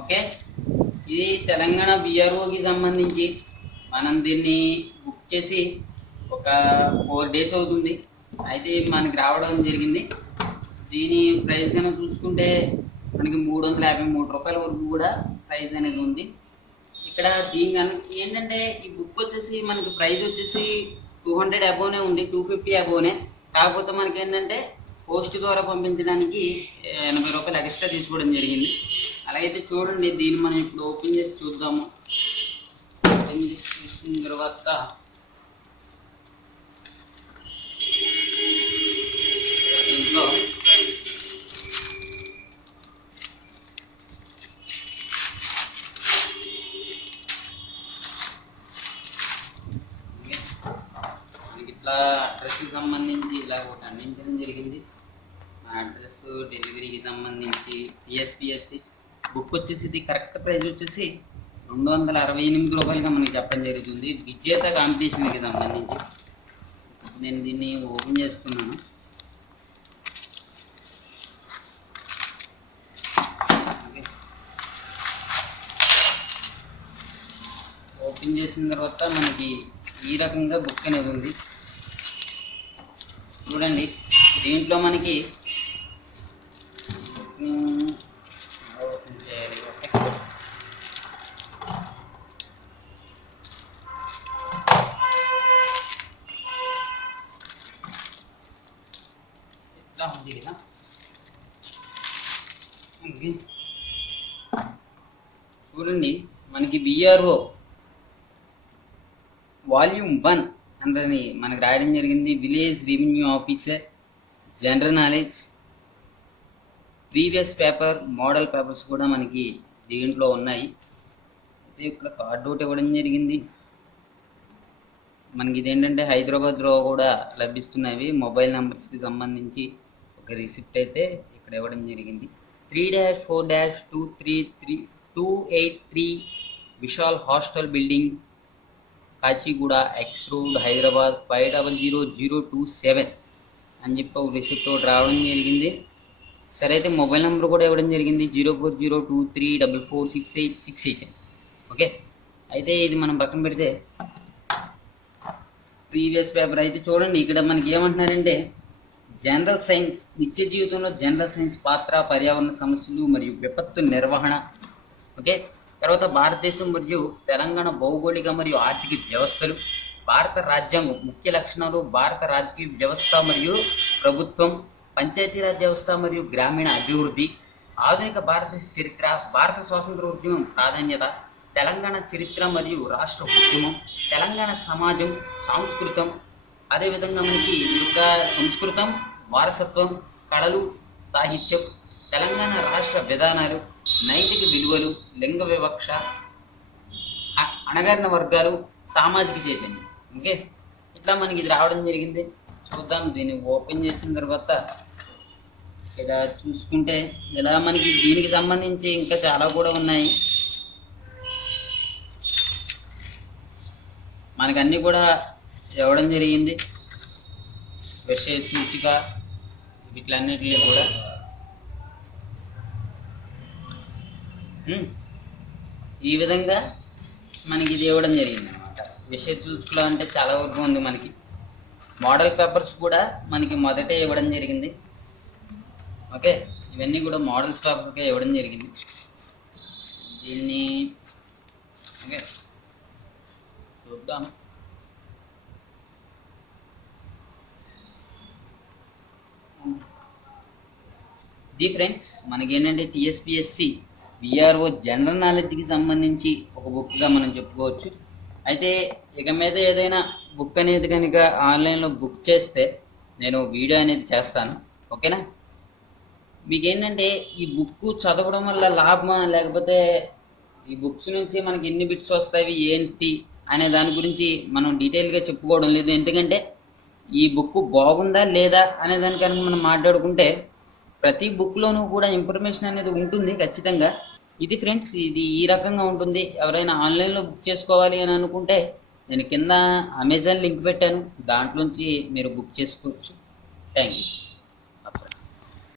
Okay, ఇది తెలంగాణ బిఆర్ఓకి సంబంధించి మనం దీన్ని బుక్ చేసి ఒక 4 days అవుతుంది. అయితే మనకి రావడం జరిగింది. దీని ప్రైస్ కనుక చూసుకుంటే మనకి 353 రూపాయల వరకు కూడా ప్రైస్ అనేది ఉంది. ఇక్కడ దీని కనుక ఏంటంటే ఈ బుక్ వచ్చేసి మనకి ప్రైస్ వచ్చేసి 200 అబోనే ఉంది, 250 అబోనే. కాకపోతే మనకి ఏంటంటే పోస్ట్ ద్వారా పంపించడానికి 80 రూపాయలు ఎక్స్ట్రా తీసుకోవడం జరిగింది. అలాగైతే చూడండి, దీన్ని మనం ఇప్పుడు ఓపెన్ చేసి చూద్దాము. ఓపెన్ చేసి చూసిన తర్వాత దీంట్లో ఇట్లా అడ్రస్కి సంబంధించి ఇలా ఒకటి అందించడం జరిగింది. మా అడ్రస్ డెలివరీకి సంబంధించి TSpsc బుక్ వచ్చేసి ఇది కరెక్ట్ ప్రైస్ వచ్చేసి 268 రూపాయలుగా మనకి చెప్పడం జరుగుతుంది. విజేత కాంపిటీషన్కి సంబంధించి నేను దీన్ని ఓపెన్ చేసుకున్నాను. ఓపెన్ చేసిన తర్వాత మనకి ఈ రకంగా బుక్ అనేది ఉంది. చూడండి, దీంట్లో మనకి ఇట్లా ఉంది కదా. చూడండి, మనకి బిఆర్ఓ వాల్యూమ్ 1 అని మనకు రాయడం జరిగింది. Village revenue officer, general knowledge, previous paper, model papers కూడా మనకి దీంట్లో ఉన్నాయి. అయితే ఇక్కడ కార్డు ఒకటి ఇవ్వడం జరిగింది. మనకి ఇదేంటంటే హైదరాబాద్లో కూడా లభిస్తున్నవి. మొబైల్ నెంబర్స్కి సంబంధించి ఒక రిసిప్ట్ అయితే ఇక్కడ ఇవ్వడం జరిగింది. 3-4-283 Vishal hostel building, Kachiguda, X road, Hyderabad 500027 అని చెప్పి ఒక రిసిప్ట్ ఒకటి రావడం జరిగింది. సరే, అయితే మొబైల్ నెంబర్ కూడా ఇవ్వడం జరిగింది 0402344688. ఓకే, అయితే ఇది మనం పక్కన పెడితే ప్రీవియస్ పేపర్ అయితే చూడండి, ఇక్కడ మనకి ఏమంటున్నారంటే జనరల్ సైన్స్, నిత్య జీవితంలో జనరల్ సైన్స్ పాత్ర, పర్యావరణ సమస్యలు మరియు విపత్తు నిర్వహణ. ఓకే, తర్వాత భారతదేశం మరియు తెలంగాణ భౌగోళిక మరియు ఆర్థిక వ్యవస్థలు, భారత రాజ్యాంగం ముఖ్య లక్షణాలు, భారత రాజకీయ వ్యవస్థ మరియు ప్రభుత్వం, పంచాయతీరాజ్ వ్యవస్థ మరియు గ్రామీణ అభివృద్ధి, ఆధునిక భారతదేశ చరిత్ర, భారత స్వాతంత్ర ఉద్యమం ప్రాధాన్యత, తెలంగాణ చరిత్ర మరియు రాష్ట్ర ఉద్యమం, తెలంగాణ సమాజం, సంస్కృతం, అదేవిధంగా మనకి యొక్క సంస్కృతం, వారసత్వం, కళలు, సాహిత్యం, తెలంగాణ రాష్ట్ర విధానాలు, నైతిక విలువలు, లింగ వివక్ష, అణగారిన వర్గాలు, సామాజిక చైతన్యం. ఓకే, ఇట్లా మనకి ఇది రావడం జరిగింది. చూద్దాం, దీన్ని ఓపెన్ చేసిన తర్వాత ఇక్కడ చూసుకుంటే ఇలా మనకి దీనికి సంబంధించి ఇంకా చాలా కూడా ఉన్నాయి. మనకు అన్నీ కూడా ఇవ్వడం జరిగింది. విషయ సూచిక వీటిలన్నిటిలో కూడా ఈ విధంగా మనకి ఇది ఇవ్వడం జరిగింది అనమాట. విషయ సూచికలో అంటే చాలా వరకు ఉంది. మనకి మోడల్ పేపర్స్ కూడా మనకి మొదటే ఇవ్వడం జరిగింది. ఓకే, ఇవన్నీ కూడా మోడల్స్ పేపర్స్గా ఇవ్వడం జరిగింది. దీన్ని ఓకే చూద్దాం. ఇది ఫ్రెండ్స్ మనకి ఏంటంటే TSpsc బిఆర్ఓ జనరల్ నాలెడ్జ్కి సంబంధించి ఒక బుక్గా మనం చెప్పుకోవచ్చు. అయితే ఇక మీద ఏదైనా బుక్ అనేది కనుక ఆన్లైన్లో బుక్ చేస్తే నేను వీడియో అనేది చేస్తాను. ఓకేనా, మీకు ఏంటంటే ఈ బుక్ చదవడం వల్ల లాభమా, లేకపోతే ఈ బుక్స్ నుంచి మనకి ఎన్ని బిట్స్ వస్తాయి ఏంటి అనే దాని గురించి మనం డీటెయిల్గా చెప్పుకోవడం లేదు. ఎందుకంటే ఈ బుక్ బాగుందా లేదా అనే దానికన్నా మనం మాట్లాడుకుంటే ప్రతి బుక్లోనూ కూడా ఇన్ఫర్మేషన్ అనేది ఉంటుంది ఖచ్చితంగా. ఇది ఫ్రెండ్స్, ఇది ఈ రకంగా ఉంటుంది. ఎవరైనా ఆన్లైన్లో బుక్ చేసుకోవాలి అని అనుకుంటే నేను కింద అమెజాన్ లింక్ పెట్టాను, దాంట్లోంచి మీరు బుక్ చేసుకోవచ్చు. Thank you.